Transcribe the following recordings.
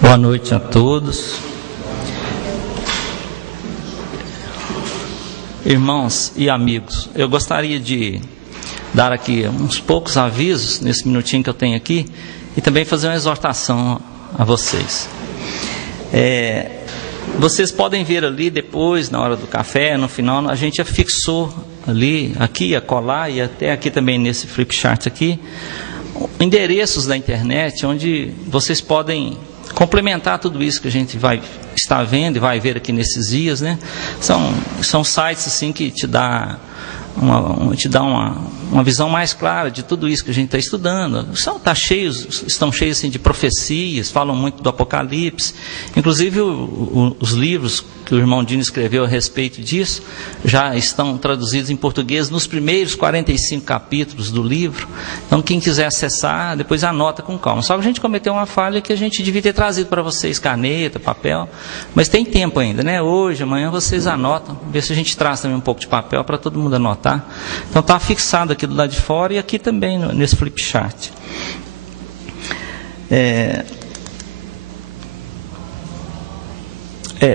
Boa noite a todos. Irmãos e amigos, eu gostaria de dar aqui uns poucos avisos nesse minutinho que eu tenho aqui e também fazer uma exortação a vocês. Vocês podem ver ali depois, na hora do café, no final, a gente afixou ali, aqui, acolá e até aqui também nesse flip chart aqui, endereços da internet onde vocês podem complementar tudo isso que a gente vai estar vendo e vai ver aqui nesses dias, né? São sites assim que te dá uma visão mais clara de tudo isso que a gente está estudando. Estão cheios assim, de profecias, falam muito do Apocalipse. Inclusive os livros que o irmão Dino escreveu a respeito disso já estão traduzidos em português nos primeiros 45 capítulos do livro. Então quem quiser acessar, depois anota com calma. Só que a gente cometeu uma falha que a gente devia ter trazido para vocês caneta, papel, mas tem tempo ainda, né? Hoje, amanhã vocês anotam, ver se a gente traz também um pouco de papel para todo mundo anotar. Então está fixado aqui do lado de fora e aqui também nesse flip chart.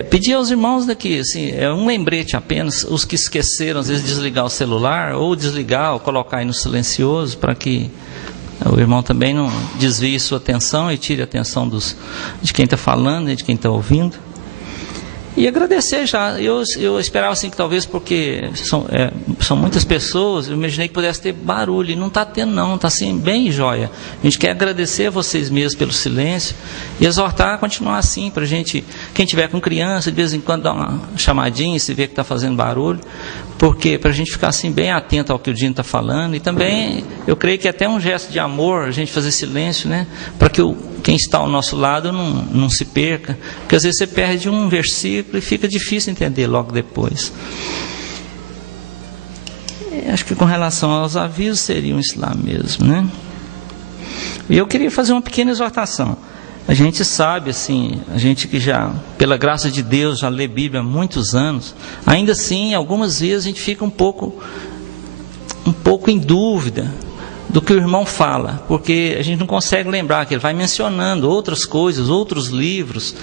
Pedir aos irmãos daqui, assim, um lembrete apenas, os que esqueceram às vezes de desligar o celular, ou desligar, ou colocar aí no silencioso, para que o irmão também não desvie sua atenção e tire a atenção de quem está falando e de quem está ouvindo. E agradecer já, eu esperava assim que talvez porque são muitas pessoas, eu imaginei que pudesse ter barulho, e não está tendo não, está assim bem jóia. A gente quer agradecer a vocês mesmos pelo silêncio e exortar a continuar assim, para a gente, quem tiver com criança, de vez em quando dá uma chamadinha, se vê que está fazendo barulho, porque para a gente ficar assim bem atento ao que o Dino está falando, e também eu creio que é até um gesto de amor a gente fazer silêncio, né, para que quem está ao nosso lado não se perca, porque às vezes você perde um versículo e fica difícil entender logo depois. Acho que com relação aos avisos seriam isso lá mesmo, né? E eu queria fazer uma pequena exortação. A gente sabe, assim, a gente que já, pela graça de Deus, já lê Bíblia há muitos anos, ainda assim, algumas vezes a gente fica um pouco em dúvida do que o irmão fala, porque a gente não consegue lembrar que ele vai mencionando outras coisas, outros livros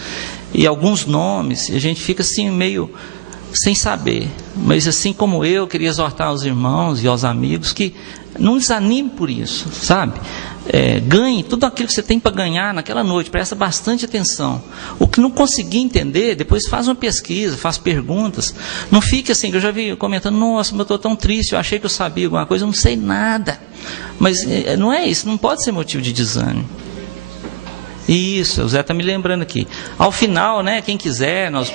e alguns nomes, e a gente fica assim meio sem saber. Mas assim como eu queria exortar aos irmãos e aos amigos que não desanime por isso, sabe? Ganhe tudo aquilo que você tem para ganhar naquela noite, presta bastante atenção. O que não conseguir entender, depois faz uma pesquisa, faz perguntas. Não fique assim, que eu já vi comentando, nossa, mas eu estou tão triste, eu achei que eu sabia alguma coisa, eu não sei nada. Mas não é isso, não pode ser motivo de desânimo. Isso, o Zé está me lembrando aqui. Ao final, né, quem quiser, nós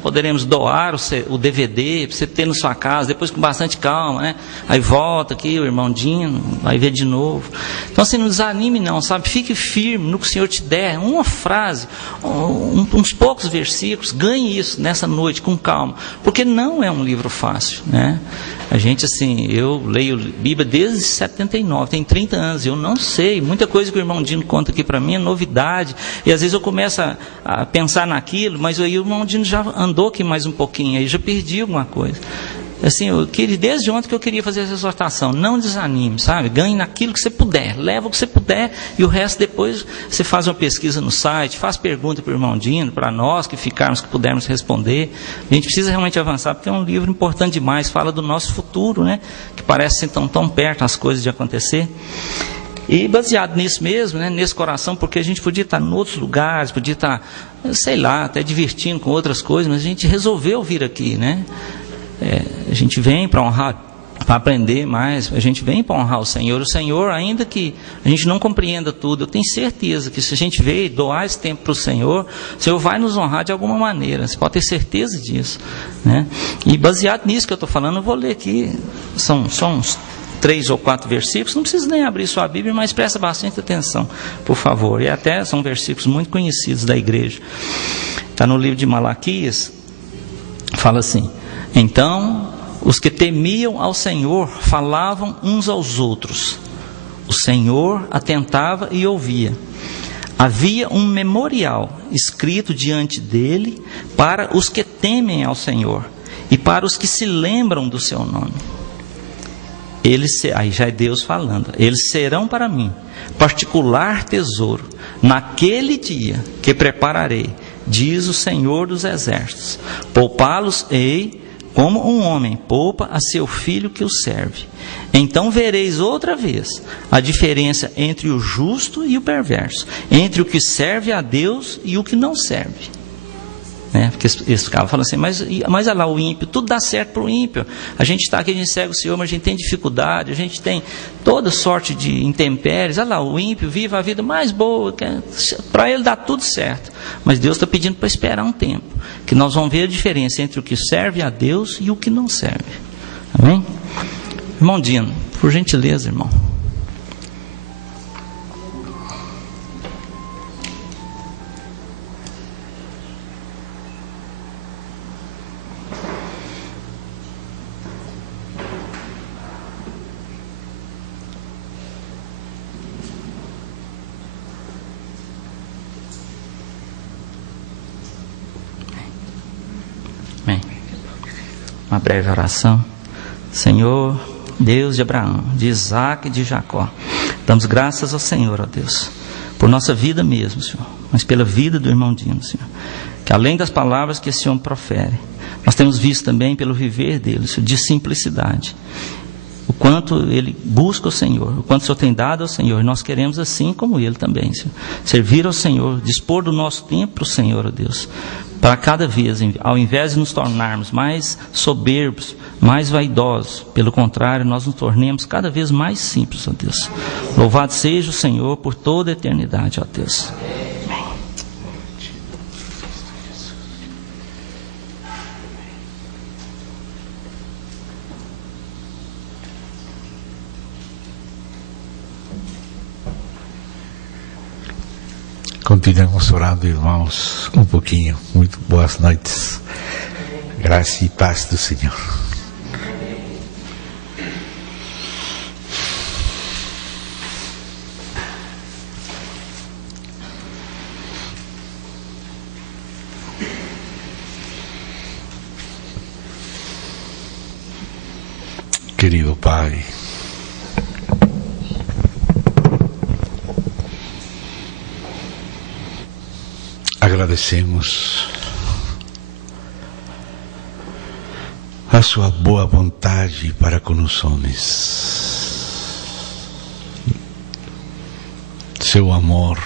poderemos doar o DVD para você ter na sua casa, depois com bastante calma, né? Aí volta aqui, o irmão Dino, vai ver de novo. Então assim, não desanime não, sabe? Fique firme no que o Senhor te der, uma frase, uns poucos versículos, ganhe isso nessa noite com calma, porque não é um livro fácil, né? A gente assim, eu leio Bíblia desde 79, tem 30 anos, eu não sei, muita coisa que o irmão Dino conta aqui para mim é novidade, e às vezes eu começo a pensar naquilo, mas aí o irmão Dino já andou aqui mais um pouquinho, aí já perdi alguma coisa. Assim, desde ontem que eu queria fazer essa exortação, não desanime, sabe? Ganhe naquilo que você puder, leva o que você puder, e o resto depois você faz uma pesquisa no site, faz pergunta para o irmão Dino, para nós que ficarmos, que pudermos responder. A gente precisa realmente avançar, porque é um livro importante demais, fala do nosso futuro, né? Que parece ser tão perto as coisas de acontecer. E baseado nisso mesmo, né, nesse coração, porque a gente podia estar em outros lugares, podia estar, sei lá, até divertindo com outras coisas, mas a gente resolveu vir aqui, né? A gente vem para honrar, para aprender mais, a gente vem para honrar o Senhor, ainda que a gente não compreenda tudo, eu tenho certeza que se a gente veio doar esse tempo para o Senhor vai nos honrar de alguma maneira, você pode ter certeza disso, né? E baseado nisso que eu estou falando, eu vou ler aqui, são uns 3 ou 4 versículos, não precisa nem abrir sua Bíblia, mas presta bastante atenção, por favor, e até são versículos muito conhecidos da igreja. Está no livro de Malaquias, fala assim: então, os que temiam ao Senhor falavam uns aos outros. O Senhor atentava e ouvia. Havia um memorial escrito diante dele para os que temem ao Senhor e para os que se lembram do seu nome. aí já é Deus falando, eles serão para mim particular tesouro naquele dia que prepararei, diz o Senhor dos Exércitos. Poupá-los-ei como um homem poupa a seu filho que o serve. Então vereis outra vez a diferença entre o justo e o perverso, entre o que serve a Deus e o que não serve. Porque eles ficavam falando assim, mas olha lá o ímpio, tudo dá certo para o ímpio. A gente está aqui, a gente segue o Senhor, mas a gente tem dificuldade, a gente tem toda sorte de intempéries. Olha lá, o ímpio vive a vida mais boa, para ele dá tudo certo. Mas Deus está pedindo para esperar um tempo, que nós vamos ver a diferença entre o que serve a Deus e o que não serve. Amém? Irmão Dino, por gentileza, irmão. Amém. Uma breve oração. Senhor, Deus de Abraão, de Isaac e de Jacó, damos graças ao Senhor, ó Deus, por nossa vida mesmo, Senhor, mas pela vida do irmão Dino, Senhor, que além das palavras que esse homem profere, nós temos visto também pelo viver dele, Senhor, de simplicidade, o quanto ele busca o Senhor, o quanto o Senhor tem dado ao Senhor, e nós queremos assim como ele também, Senhor, servir ao Senhor, dispor do nosso tempo para o Senhor, ó Deus, para cada vez, ao invés de nos tornarmos mais soberbos, mais vaidosos, pelo contrário, nós nos tornemos cada vez mais simples, ó Deus. Louvado seja o Senhor por toda a eternidade, ó Deus. Amém. Continuamos orando, irmãos, um pouquinho. Muito boas noites. Graça e paz do Senhor. Querido Pai, agradecemos a sua boa vontade para com os homens, seu amor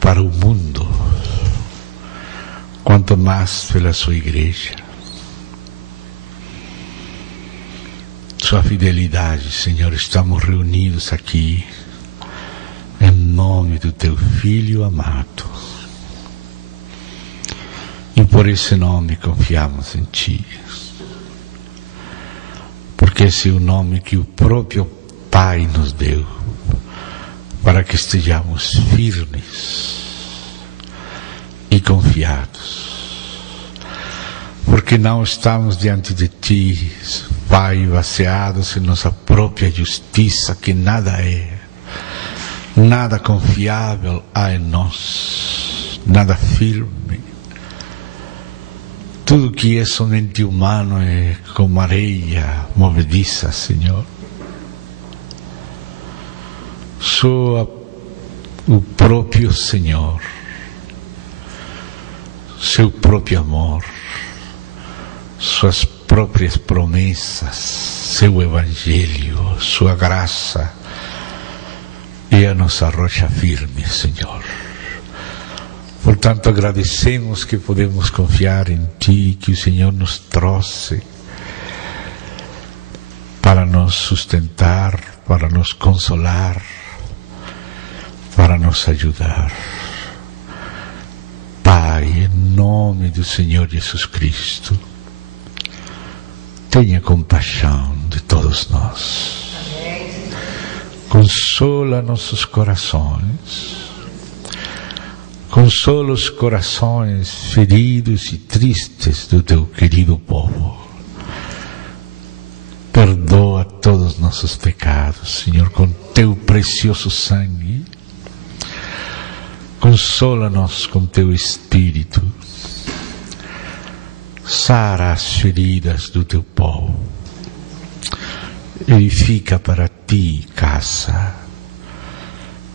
para o mundo, quanto mais pela sua igreja, sua fidelidade, Senhor. Estamos reunidos aqui em nome do teu Filho amado. E por esse nome confiamos em Ti. Porque esse é o nome que o próprio Pai nos deu, para que estejamos firmes e confiados. Porque não estamos diante de Ti, Pai, baseados em nossa própria justiça, que nada é. Nada confiável há em nós, nada firme. Tudo que é somente humano é como areia movediça, Senhor. Só o próprio Senhor, seu próprio amor, suas próprias promessas, seu Evangelho, sua graça, e a nossa rocha firme, Senhor. Portanto, agradecemos que podemos confiar em Ti, que o Senhor nos trouxe para nos sustentar, para nos consolar, para nos ajudar. Pai, em nome do Senhor Jesus Cristo, tenha compaixão de todos nós. Consola nossos corações, consola os corações feridos e tristes do teu querido povo. Perdoa todos os nossos pecados, Senhor, com teu precioso sangue. Consola-nos com teu Espírito. Sara as feridas do teu povo. edifica para ti casa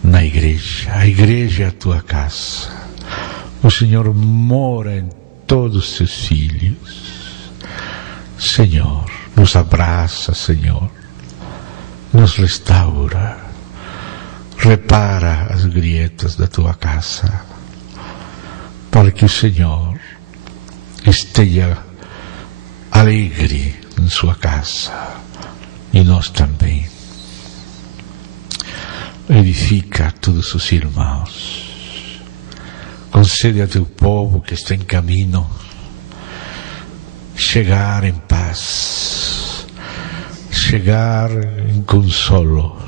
na igreja. A igreja é a tua casa. O Senhor mora em todos os seus filhos. Senhor, nos abraça, Senhor, nos restaura, repara as grietas da tua casa, para que o Senhor esteja alegre em sua casa, e nós também. Edifica todos os irmãos. Concede a teu povo que está em caminho chegar em paz, chegar em consolo,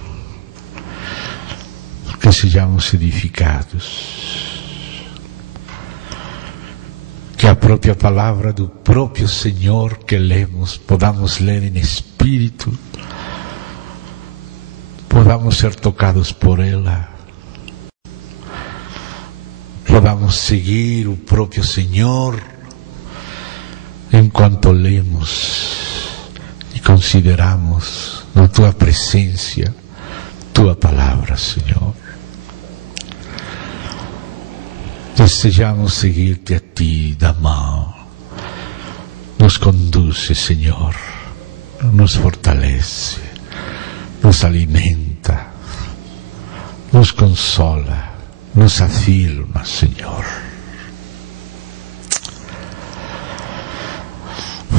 que sejamos edificados, que a própria palavra do próprio Senhor que lemos, podamos ler em espírito, podamos ser tocados por ela, podamos seguir o próprio Senhor enquanto lemos e consideramos na tua presença tua palavra, Senhor. Desejamos seguir-te a ti da mão. Nos conduce, Senhor, nos fortalece, nos alimenta, nos consola, nos afirma, Senhor.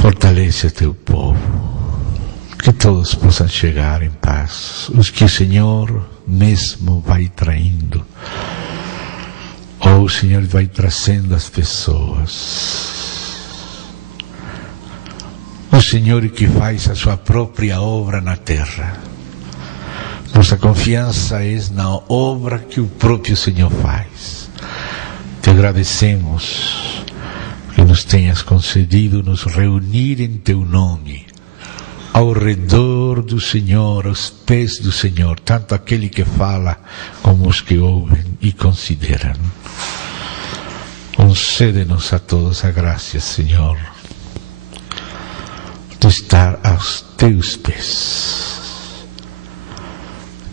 Fortalece o teu povo, que todos possam chegar em paz, os que o Senhor mesmo vai traindo, ou o Senhor vai trazendo as pessoas. O Senhor que faz a sua própria obra na terra. Nossa confiança é na obra que o próprio Senhor faz. Te agradecemos que nos tenhas concedido nos reunir em teu nome, ao redor do Senhor, aos pés do Senhor, tanto aquele que fala como os que ouvem e consideram. Concede-nos a todos a graça, Senhor, de estar aos teus pés.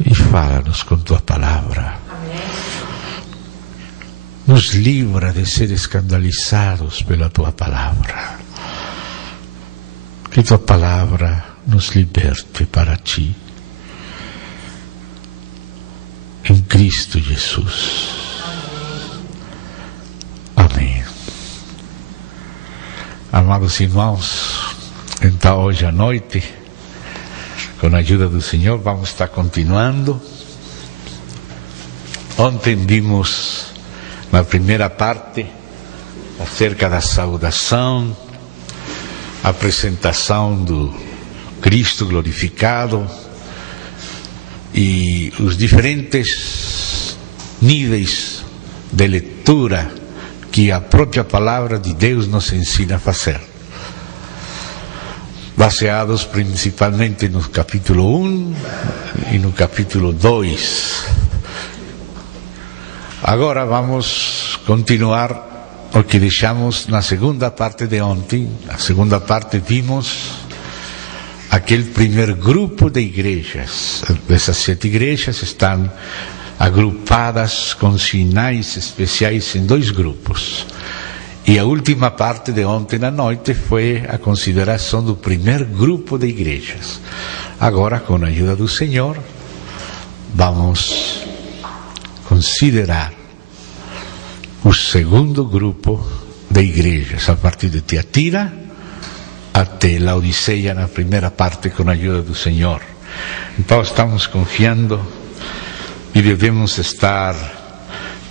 E fala-nos com tua palavra. Amém. Nos livra de ser escandalizados pela tua palavra. Que tua palavra nos liberte para ti. Em Cristo Jesus. Amém. Amados irmãos, então hoje à noite, com a ajuda do Senhor, vamos estar continuando. Ontem vimos na primeira parte acerca da saudação, a apresentação do Cristo glorificado e os diferentes níveis de leitura que a própria palavra de Deus nos ensina a fazer, baseados principalmente no capítulo 1 e no capítulo 2. Agora vamos continuar o que deixamos na segunda parte de ontem. Na segunda parte vimos aquele primeiro grupo de igrejas. Essas 7 igrejas estão agrupadas com sinais especiais em 2 grupos. E a última parte de ontem à noite foi a consideração do primeiro grupo de igrejas. Agora, com a ajuda do Senhor, vamos considerar o segundo grupo de igrejas, a partir de Tiatira até Laodiceia, na primeira parte, com a ajuda do Senhor. Então, estamos confiando e devemos estar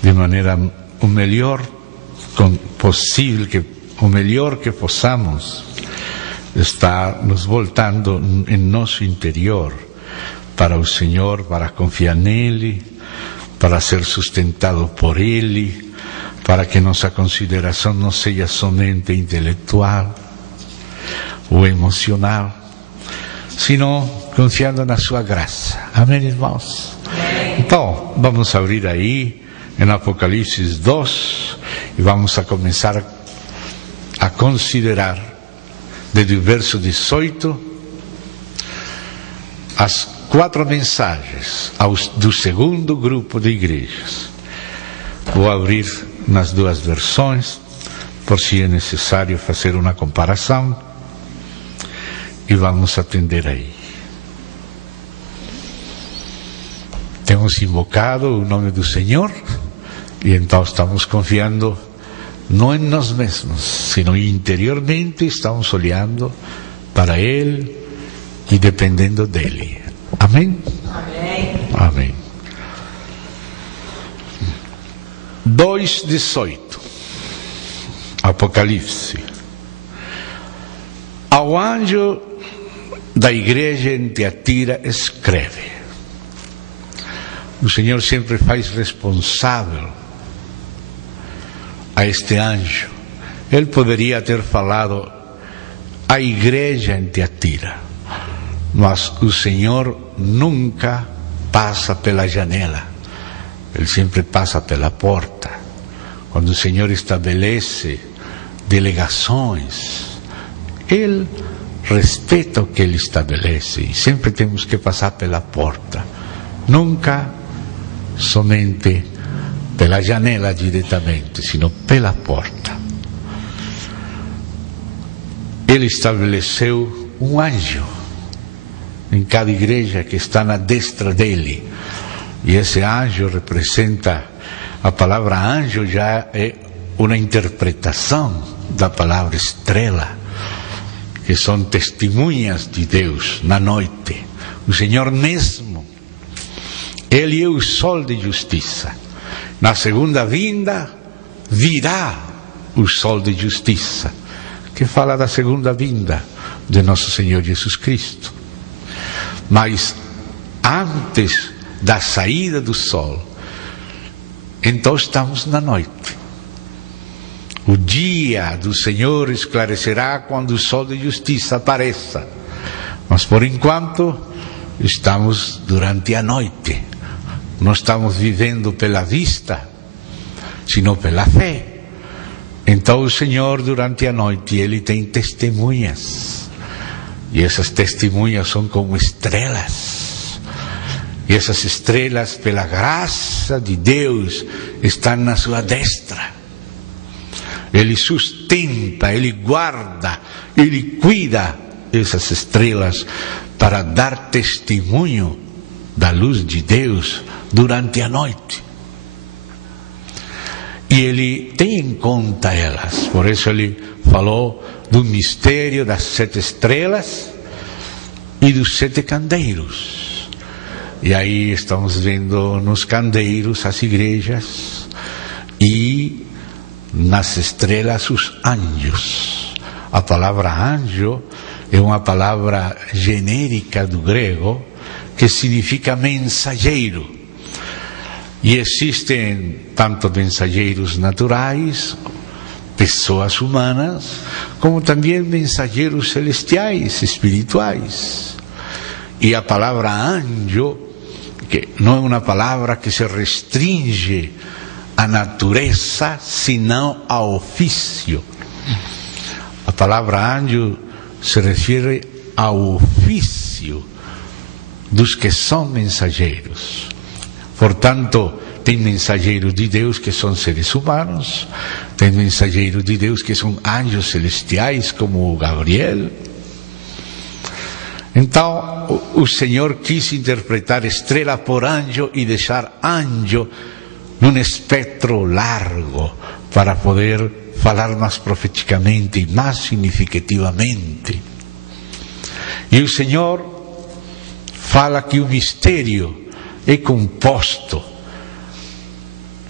de maneira o melhor possível, o melhor que possamos, estar nos voltando em nosso interior para o Senhor, para confiar nele, para ser sustentado por ele, para que nossa consideração não seja somente intelectual ou emocional, sino confiando na sua graça. Amém, irmãos? Então, vamos abrir aí em Apocalipse 2 e vamos a começar a considerar desde o verso 18 as 4 mensagens do segundo grupo de igrejas. Vou abrir nas 2 versões, por se é necessário fazer uma comparação, e vamos atender aí. Temos invocado o nome do Senhor, e então estamos confiando não em nós mesmos, sino interiormente estamos olhando para Ele e dependendo dEle. Amém? Amém. Amém. 2:18. Apocalipse. Ao anjo da igreja em Tiatira escreve. O Senhor sempre faz responsável a este anjo. Ele poderia ter falado à igreja em Tiatira, mas o Senhor nunca passa pela janela, Ele sempre passa pela porta. Quando o Senhor estabelece delegações, Ele respeita o que Ele estabelece, e sempre temos que passar pela porta, nunca somente pela janela diretamente, sino pela porta. Ele estabeleceu um anjo em cada igreja que está na destra dele, e esse anjo representa, a palavra anjo já é uma interpretação da palavra estrela, que são testemunhas de Deus na noite. O Senhor mesmo, Ele é o sol de justiça. Na segunda vinda virá o sol de justiça, que fala da segunda vinda de nosso Senhor Jesus Cristo. Mas antes da saída do sol, então estamos na noite. O dia do Senhor esclarecerá quando o sol de justiça apareça. Mas por enquanto estamos durante a noite. Não estamos vivendo pela vista, sino pela fé. Então o Senhor, durante a noite, Ele tem testemunhas. E essas testemunhas são como estrelas. E essas estrelas, pela graça de Deus, estão na sua destra. Ele sustenta, Ele guarda, Ele cuida essas estrelas para dar testemunho da luz de Deus durante a noite. E Ele tem em conta elas. Por isso Ele falou do mistério das 7 estrelas e dos 7 candeiros. E aí estamos vendo nos candeiros as igrejas e nas estrelas os anjos. A palavra anjo é uma palavra genérica do grego que significa mensageiro. E existem tanto mensageiros naturais, pessoas humanas, como também mensageiros celestiais, espirituais. E a palavra anjo, que não é uma palavra que se restringe à natureza, senão ao ofício. A palavra anjo se refere ao ofício dos que são mensageiros. Portanto, tem mensageiros de Deus que são seres humanos, tem mensageiros de Deus que são anjos celestiais, como Gabriel. Então, o Senhor quis interpretar estrela por anjo e deixar anjo num espectro largo, para poder falar mais profeticamente e mais significativamente. E o Senhor fala que o mistério é composto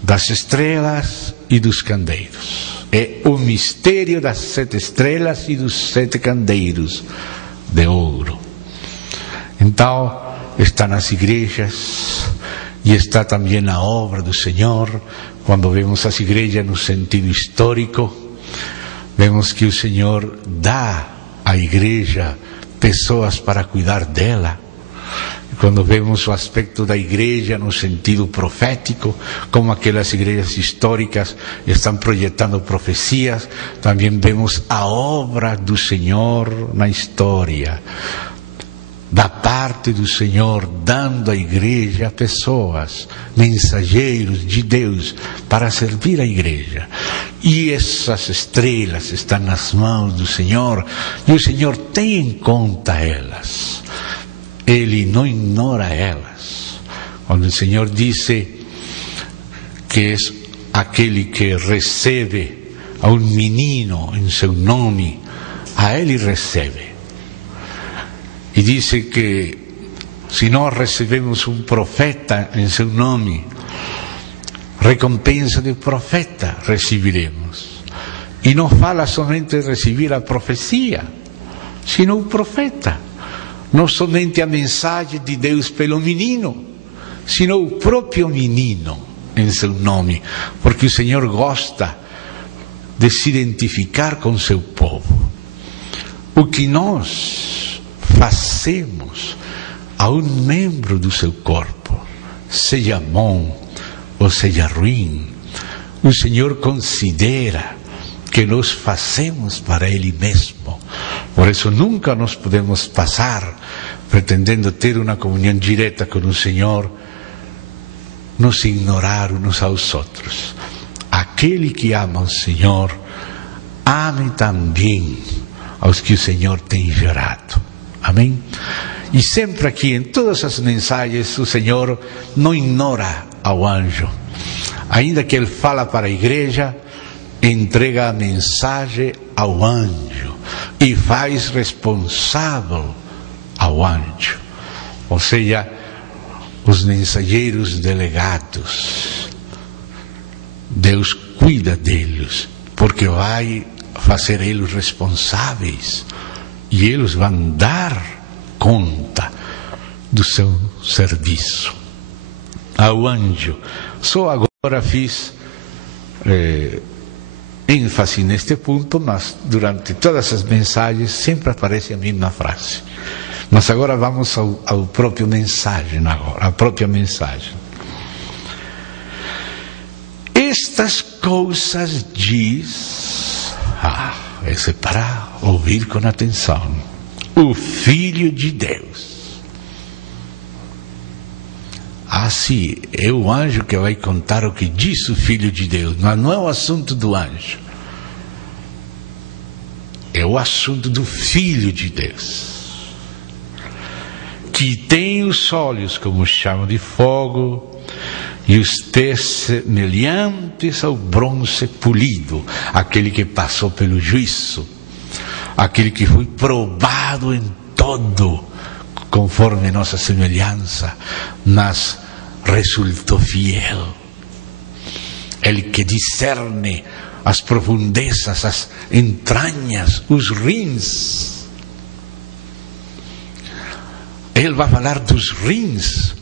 das estrelas e dos candeiros. É o mistério das 7 estrelas e dos 7 candeiros de ouro. Então, está nas igrejas e está também na obra do Senhor. Quando vemos as igrejas no sentido histórico, vemos que o Senhor dá à igreja pessoas para cuidar dela. Quando vemos o aspecto da igreja no sentido profético, como aquelas igrejas históricas estão projetando profecias, também vemos a obra do Senhor na história, da parte do Senhor, dando à igreja pessoas, mensageiros de Deus, para servir a igreja. E essas estrelas estão nas mãos do Senhor, e o Senhor tem em conta elas. Ele não ignora elas. Quando o Senhor disse que é aquele que recebe a um menino em seu nome, a ele recebe. E disse que se nós recebemos um profeta em seu nome, recompensa de profeta receberemos. E não fala somente de receber a profecia, sino o profeta. Não somente a mensagem de Deus pelo menino, sino o próprio menino em seu nome. Porque o Senhor gosta de se identificar com seu povo. O que nós fazemos a um membro do seu corpo, seja bom ou seja ruim, o Senhor considera que nós fazemos para Ele mesmo. Por isso nunca nós podemos passar pretendendo ter uma comunhão direta com o Senhor, nos ignorar uns aos outros. Aquele que ama o Senhor, ame também aos que o Senhor tem gerado. Amém? E sempre aqui, em todas as mensagens, o Senhor não ignora ao anjo. Ainda que ele fala para a igreja, entrega a mensagem ao anjo e faz responsável ao anjo. Ou seja, os mensageiros delegados. Deus cuida deles, porque vai fazer eles responsáveis. E eles vão dar conta do seu serviço ao anjo. Só agora fiz ênfase neste ponto, mas durante todas as mensagens sempre aparece a mesma frase. Mas agora vamos ao próprio mensagem, a própria mensagem. Estas coisas diz... esse é para ouvir com atenção. O Filho de Deus. Sim, é o anjo que vai contar o que diz o Filho de Deus. Mas não é o assunto do anjo. É o assunto do Filho de Deus. Que tem os olhos como chama de fogo, e os pés semelhantes ao bronze polido, aquele que passou pelo juízo, aquele que foi provado em todo, conforme nossa semelhança, mas resultou fiel. Ele que discerne as profundezas, as entranhas, os rins. Ele vai falar dos rins,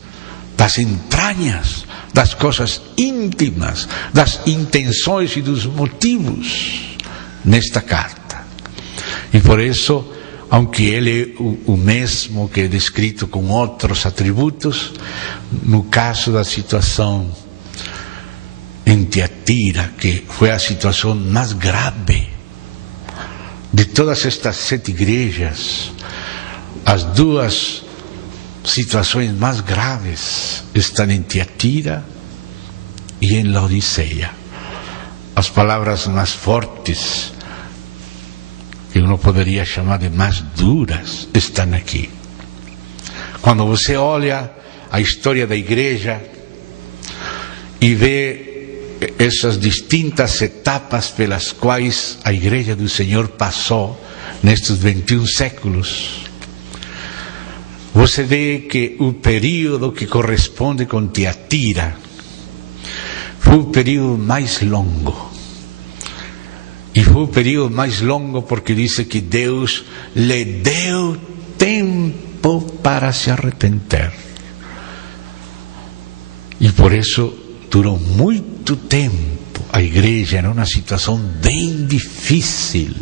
das entranhas, das coisas íntimas, das intenções e dos motivos nesta carta. E por isso, aunque ele é o mesmo que é descrito com outros atributos, no caso da situação em Tiatira, que foi a situação mais grave de todas estas 7 igrejas, as duas situações mais graves estão em Tiatira e em Laodiceia. As palavras mais fortes, que uno poderia chamar de mais duras, estão aqui. Quando você olha a história da igreja e vê essas distintas etapas pelas quais a igreja do Senhor passou nestes 21 séculos, você vê que o período que corresponde com Tiatira foi o período mais longo. E foi o período mais longo porque diz que Deus lhe deu tempo para se arrepender. E por isso durou muito tempo a igreja em uma situação bem difícil.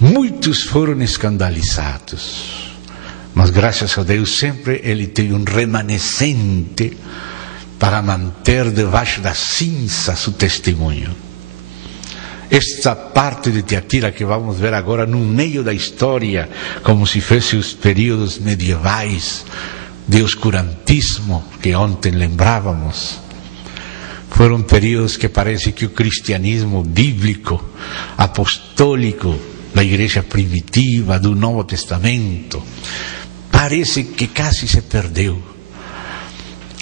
Muitos foram escandalizados. Mas graças a Deus sempre ele teve um remanescente para manter debaixo das cinzas o testemunho. esta parte de Tiatira que vamos ver agora no meio da história, como se fossem os períodos medievais de oscurantismo que ontem lembrávamos, foram períodos que parece que o cristianismo bíblico, apostólico, da igreja primitiva, do Novo Testamento, parece que quase se perdeu.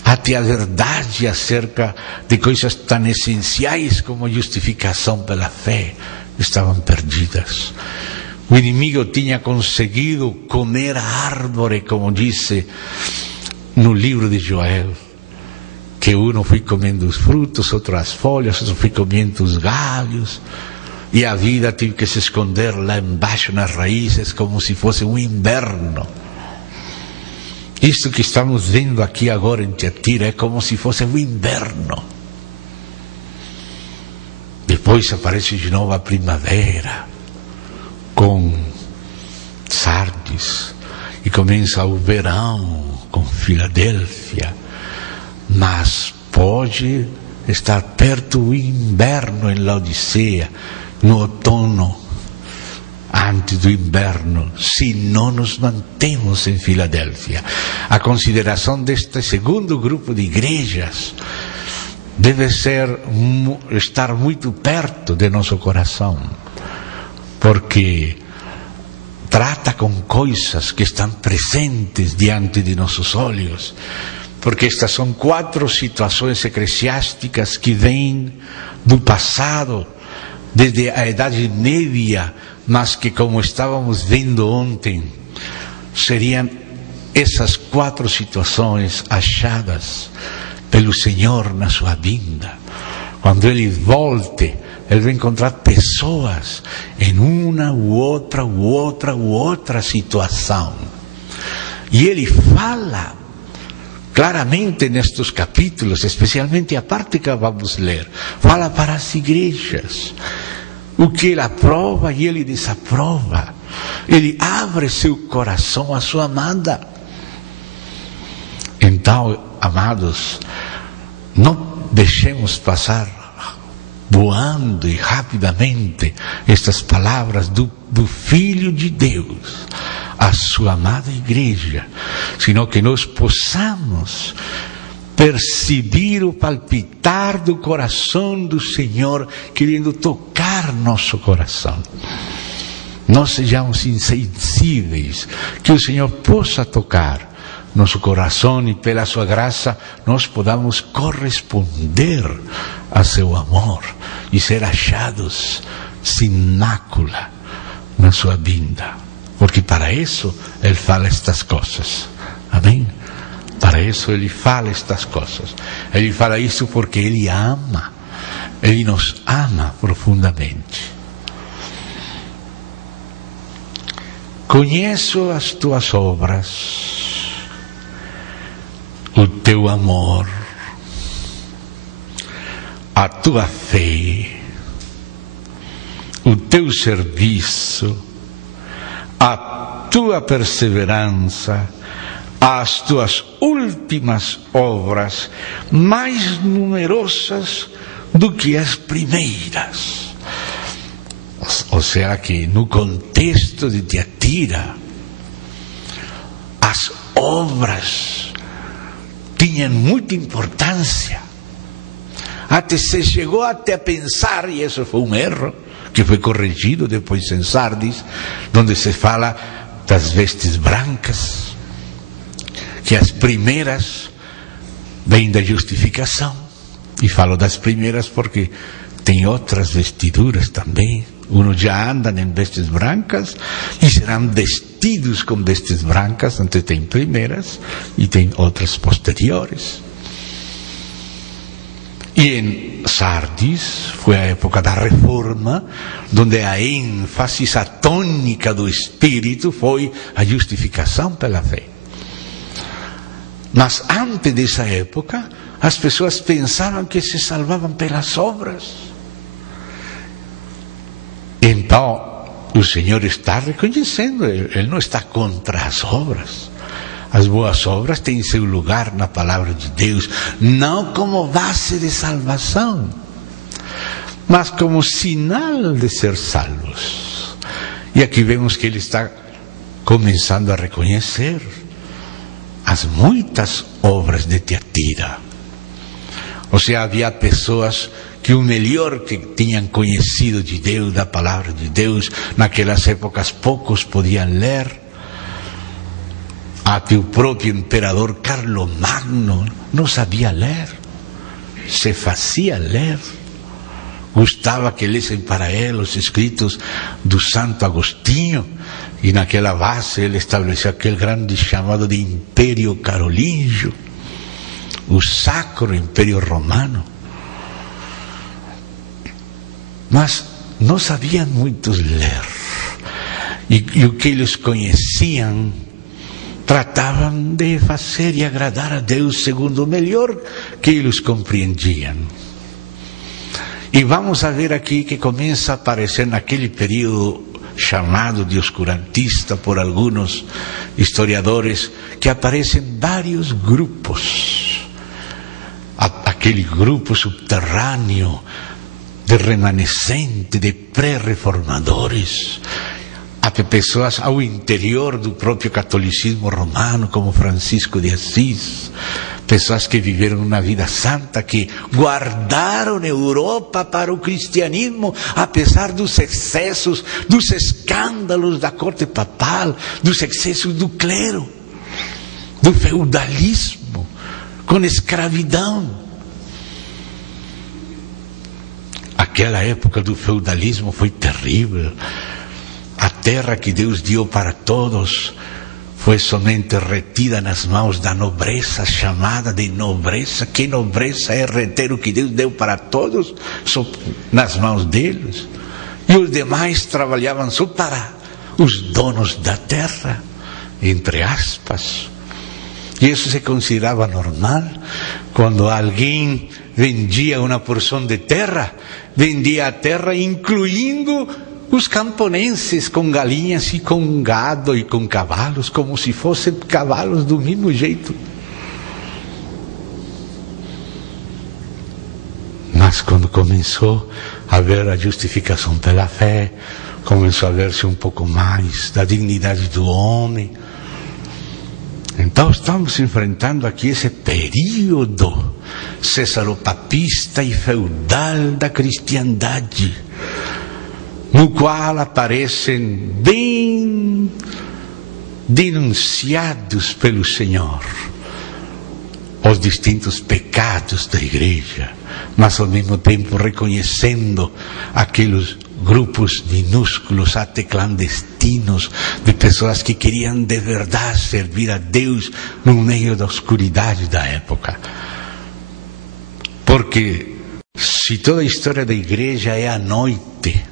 Até a verdade acerca de coisas tão essenciais como a justificação pela fé estavam perdidas. O inimigo tinha conseguido comer a árvore, como disse no livro de Joel, que um foi comendo os frutos, outro as folhas, outro foi comendo os galhos, e a vida teve que se esconder lá embaixo nas raízes, como se fosse um inverno. Isto que estamos vendo aqui agora em Tiatira é como se fosse um inverno. Depois aparece de novo a primavera, com Sardis, e começa o verão com Filadélfia, mas pode estar perto o inverno em Laodiceia, no outono, antes do inverno, se não nos mantemos em Filadélfia. A consideração deste segundo grupo de igrejas deve estar muito perto de nosso coração, porque trata com coisas que estão presentes diante de nossos olhos, porque estas são 4 situações eclesiásticas que vêm do passado, desde a Idade Média, mas que, como estávamos vendo ontem, seriam essas 4 situações achadas pelo Senhor na sua vinda. Quando Ele volte, Ele vai encontrar pessoas em uma ou outra situação. E Ele fala claramente nestes capítulos, especialmente a parte que vamos ler, fala para as igrejas o que Ele aprova e Ele desaprova. Ele abre seu coração à sua amada. Então, amados, não deixemos passar voando e rapidamente estas palavras do Filho de Deus à sua amada igreja, sino que nós possamos perceber o palpitar do coração do Senhor, querendo tocar nosso coração. Não sejamos insensíveis, que o Senhor possa tocar nosso coração e pela sua graça nós podamos corresponder a seu amor e ser achados sem mácula na sua vinda, porque para isso Ele fala estas coisas. Amém? Para isso Ele fala estas coisas. Ele fala isso porque Ele ama. Ele nos ama profundamente. Conheço as tuas obras, o teu amor, a tua fé, o teu serviço, a tua perseverança, as tuas últimas obras, mais numerosas do que as primeiras. Ou seja, que no contexto de Tiatira, as obras tinham muita importância. Até se chegou até a pensar, e isso foi um erro, que foi corrigido depois em Sardis, onde se fala das vestes brancas, que as primeiras vêm da justificação. E falo das primeiras porque tem outras vestiduras também. Uns já andam em vestes brancas e serão vestidos com vestes brancas, então tem primeiras e tem outras posteriores. E em Sardis foi a época da reforma, onde a ênfase, a tônica do Espírito foi a justificação pela fé. Mas antes dessa época, as pessoas pensavam que se salvavam pelas obras. Então, o Senhor está reconhecendo, Ele não está contra as obras. As boas obras têm seu lugar na palavra de Deus, não como base de salvação, mas como sinal de ser salvos. E aqui vemos que ele está começando a reconhecer as muitas obras de Tiatira. Ou seja, havia pessoas que o melhor que tinham conhecido de Deus, da palavra de Deus, naquelas épocas poucos podiam ler. Até o próprio imperador Carlomagno não sabia ler, se fazia ler. Gostava que lessem para ele os escritos do Santo Agostinho, e naquela base ele estabeleceu aquele grande chamado de Império Carolíngio, o Sacro Império Romano. Mas não sabiam muitos ler, e o que eles conheciam tratavam de fazer e agradar a Deus segundo o melhor que eles compreendiam. E vamos a ver aqui que começa a aparecer naquele período chamado de oscurantista por alguns historiadores, que aparecem vários grupos. Aquele grupo subterrâneo de remanescente, de pré-reformadores, até pessoas ao interior do próprio catolicismo romano, como Francisco de Assis, pessoas que viveram uma vida santa, que guardaram a Europa para o cristianismo, apesar dos excessos, dos escândalos da corte papal, dos excessos do clero, do feudalismo, com escravidão. Aquela época do feudalismo foi terrível. A terra que Deus deu para todos foi somente retida nas mãos da nobreza, chamada de nobreza. Que nobreza é reter o que Deus deu para todos só nas mãos deles? E os demais trabalhavam só para os donos da terra, entre aspas. E isso se considerava normal. Quando alguém vendia uma porção de terra, vendia a terra incluindo os camponeses, com galinhas e com gado e com cavalos, como se fossem cavalos do mesmo jeito. Mas quando começou a ver a justificação pela fé, começou a ver-se um pouco mais da dignidade do homem. Então estamos enfrentando aqui esse período cesaropapista e feudal da cristiandade, no qual aparecem bem denunciados pelo Senhor os distintos pecados da igreja, mas ao mesmo tempo reconhecendo aqueles grupos minúsculos, até clandestinos, de pessoas que queriam de verdade servir a Deus no meio da oscuridade da época. Porque se toda a história da igreja é a noite,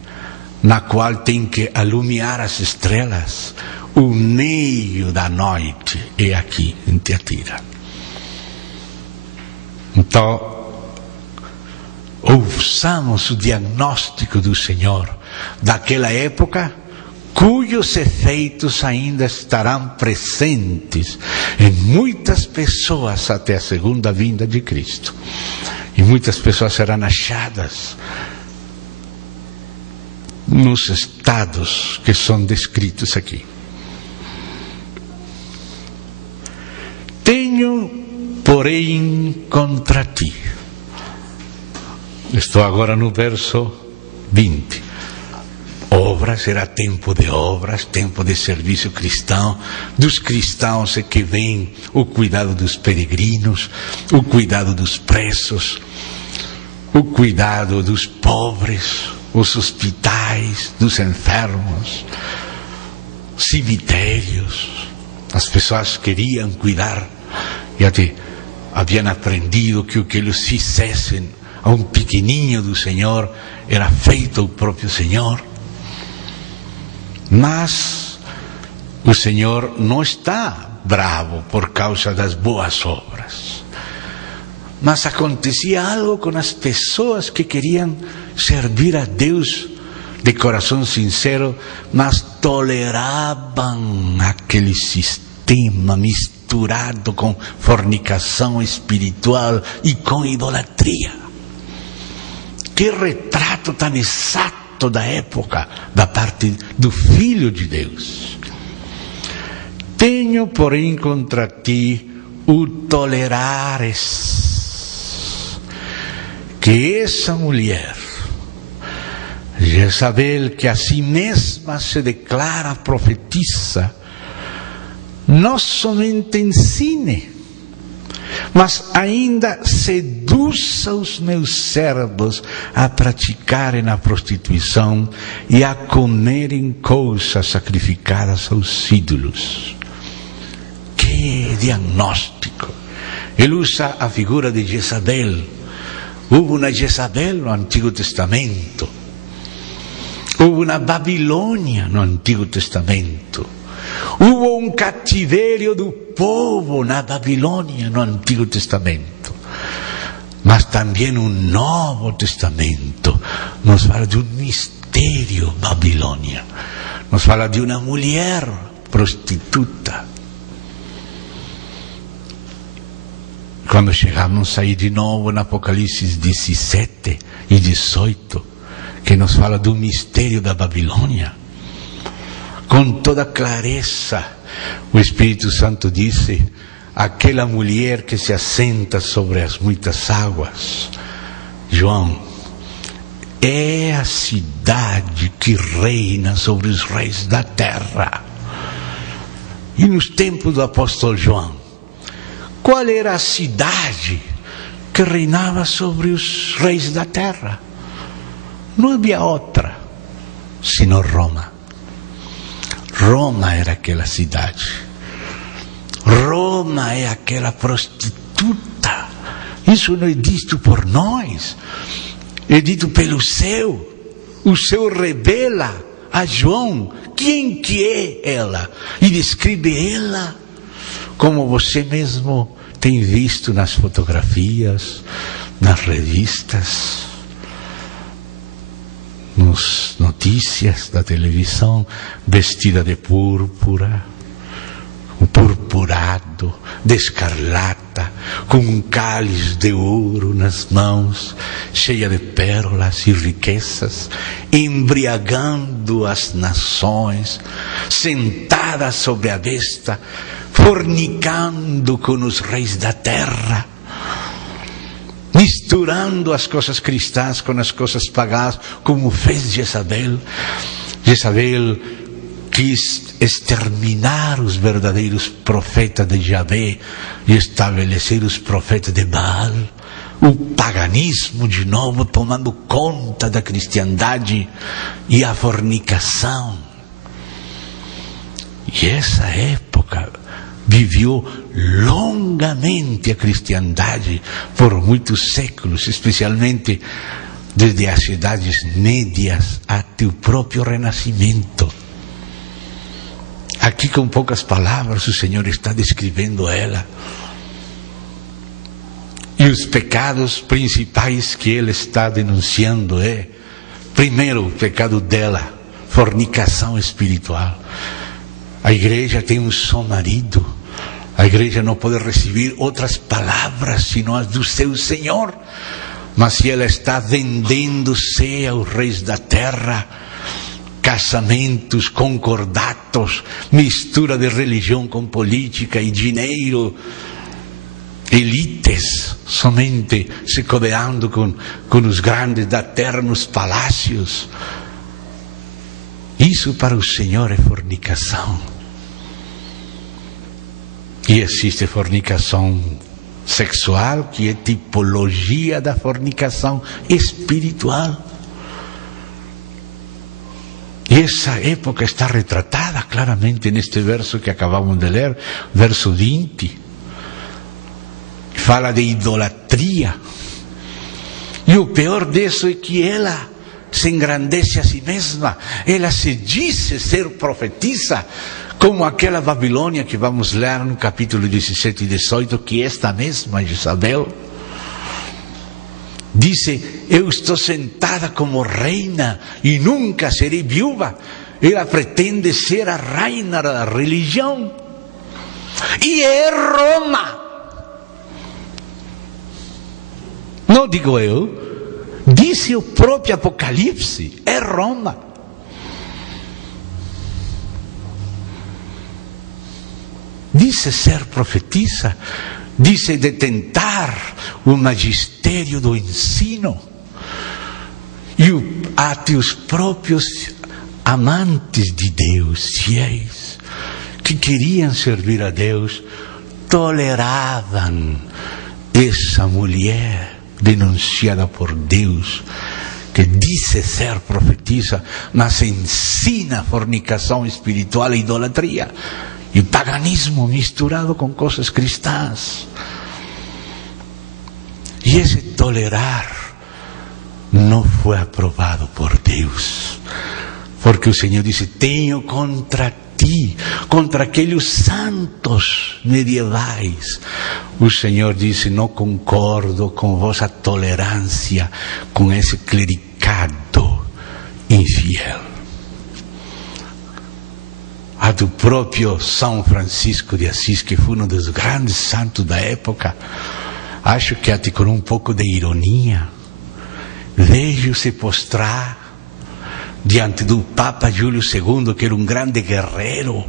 na qual tem que alumiar as estrelas, o meio da noite é aqui em Tiatira. Então, ouçamos o diagnóstico do Senhor daquela época, cujos efeitos ainda estarão presentes em muitas pessoas até a segunda vinda de Cristo. E muitas pessoas serão achadas nos estados que são descritos aqui. Tenho, porém, contra ti. Estou agora no verso 20. Obras, era tempo de obras, tempo de serviço cristão. Dos cristãos é que vem o cuidado dos peregrinos, o cuidado dos presos, o cuidado dos pobres, os hospitais, dos enfermos, cemitérios. As pessoas queriam cuidar e até haviam aprendido que o que eles fizessem a um pequenininho do Senhor era feito ao próprio Senhor. Mas o Senhor não está bravo por causa das boas obras. Mas acontecia algo com as pessoas que queriam servir a Deus de coração sincero, mas toleravam aquele sistema misturado com fornicação espiritual e com idolatria. que retrato tão exato da época, da parte do Filho de Deus. Tenho, porém, contra ti o tolerares, que essa mulher, Jezabel, que a si mesma se declara profetisa, não somente ensine, mas ainda seduza os meus servos a praticarem a prostituição e a comerem coisas sacrificadas aos ídolos. Que diagnóstico! Ele usa a figura de Jezabel. Houve uma Jezabel no Antigo Testamento. Houve uma Babilônia no Antigo Testamento. Houve um cativeiro do povo na Babilônia no Antigo Testamento. Mas também o Novo Testamento nos fala de um mistério Babilônia. Nos fala de uma mulher prostituta. Quando chegamos aí de novo no Apocalipse 17 e 18, que nos fala do mistério da Babilônia, com toda clareza, o Espírito Santo disse: aquela mulher que se assenta sobre as muitas águas, João, é a cidade que reina sobre os reis da terra. E nos tempos do apóstolo João, qual era a cidade que reinava sobre os reis da terra? Não havia outra, senão Roma. Roma era aquela cidade. Roma é aquela prostituta. Isso não é dito por nós, é dito pelo céu. O céu revela a João quem que é ela e descreve ela como você mesmo tem visto nas fotografias, nas revistas, nas notícias da televisão, vestida de púrpura, o purpurado, de escarlata, com um cálice de ouro nas mãos, cheia de pérolas e riquezas, embriagando as nações, sentada sobre a besta, fornicando com os reis da terra, misturando as coisas cristãs com as coisas pagãs, como fez Jezabel. Jezabel quis exterminar os verdadeiros profetas de Javé e estabelecer os profetas de Baal. O paganismo de novo tomando conta da cristiandade e a fornicação. E essa época viveu longamente a cristiandade por muitos séculos, especialmente desde as idades médias até o próprio Renascimento. Aqui, com poucas palavras, o Senhor está descrevendo ela. E os pecados principais que Ele está denunciando é, primeiro, o pecado dela, fornicação espiritual. A igreja tem um só marido. A igreja não pode receber outras palavras senão as do seu Senhor. Mas se ela está vendendo-se aos reis da terra, casamentos concordatos, mistura de religião com política e dinheiro, elites somente se codeando com os grandes da terra nos palácios. Isso para o Senhor é fornicação. E existe fornicação sexual, que é tipologia da fornicação espiritual. E essa época está retratada claramente neste verso que acabamos de ler, verso 20. Fala de idolatria. E o pior disso é que ela se engrandece a si mesma. Ela se diz ser profetisa, como aquela Babilônia que vamos ler no capítulo 17 e 18, que esta mesma Jezabel disse: eu estou sentada como reina e nunca serei viúva. Ela pretende ser a rainha da religião. E é Roma. Não digo eu, Dice o próprio Apocalipse, é Roma. Dice ser profetisa, dice detentar o magistério do ensino. E até os próprios amantes de Deus, fiéis, que queriam servir a Deus, toleravam essa mulher denunciada por Deus, que dice ser profetisa, mas ensina fornicação espiritual e idolatria. E paganismo misturado com coisas cristãs. E esse tolerar não foi aprovado por Deus. Porque o Senhor disse: tenho contra ti, contra aqueles santos medievais. O Senhor disse: não concordo com vossa tolerância com esse clericado infiel. A do próprio São Francisco de Assis, que foi um dos grandes santos da época, acho que até com um pouco de ironia, veio se postrar diante do Papa Júlio II, que era um grande guerreiro,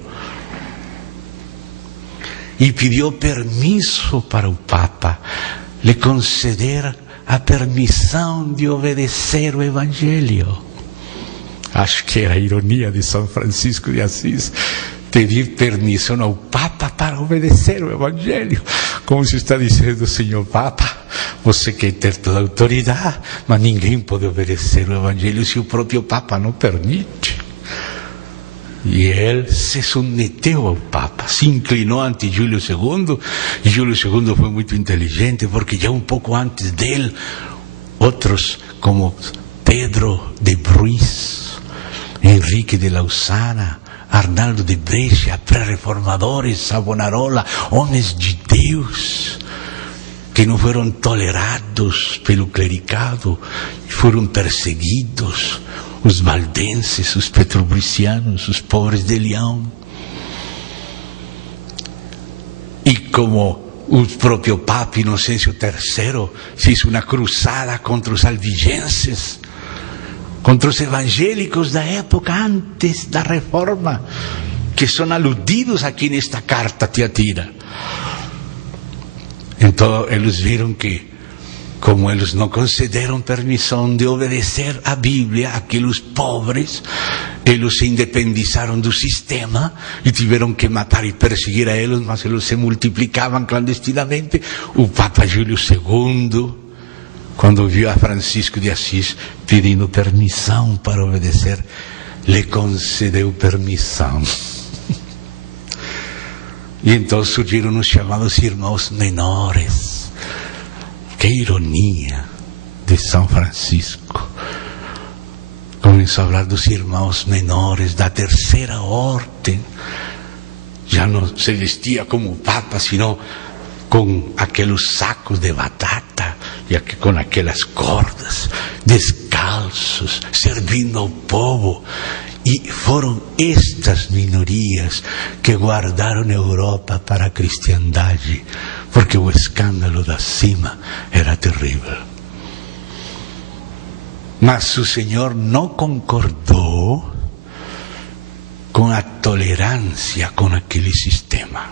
e pediu permisso para o Papa lhe conceder a permissão de obedecer o Evangelho. Acho que era a ironia de São Francisco de Assis, pedir permissão ao Papa para obedecer o Evangelho. Como se está dizendo: Senhor Papa, você quer ter toda a autoridade, mas ninguém pode obedecer o Evangelho se o próprio Papa não permite. E ele se submeteu ao Papa, se inclinou ante Júlio II. E Júlio II foi muito inteligente, porque já um pouco antes dele, outros como Pedro de Bruis, Henrique de Lausana, Arnaldo de Brescia, pré-reformadores, Savonarola, homens de Deus, que não foram tolerados pelo clericado, foram perseguidos, os valdenses, os petrobricianos, os pobres de Leão. E como o próprio Papa Inocêncio III fez uma cruzada contra os albigenses, contra os evangélicos da época antes da reforma, que são aludidos aqui nesta carta Tiatira. Então eles viram que, como eles não concederam permissão de obedecer a Bíblia àqueles pobres, eles se independizaram do sistema e tiveram que matar e perseguir a eles, mas eles se multiplicavam clandestinamente. O Papa Júlio II, quando viu a Francisco de Assis pedindo permissão para obedecer, lhe concedeu permissão. E então surgiram os chamados irmãos menores. Que ironia de São Francisco. Começou a falar dos irmãos menores da terceira ordem. Já não se vestia como o Papa, senão com aqueles sacos de batata e com aquelas cordas, descalços, servindo ao povo. E foram estas minorias que guardaram a Europa para a cristiandade, porque o escândalo da cima era terrível. Mas o Senhor não concordou com a tolerância com aquele sistema.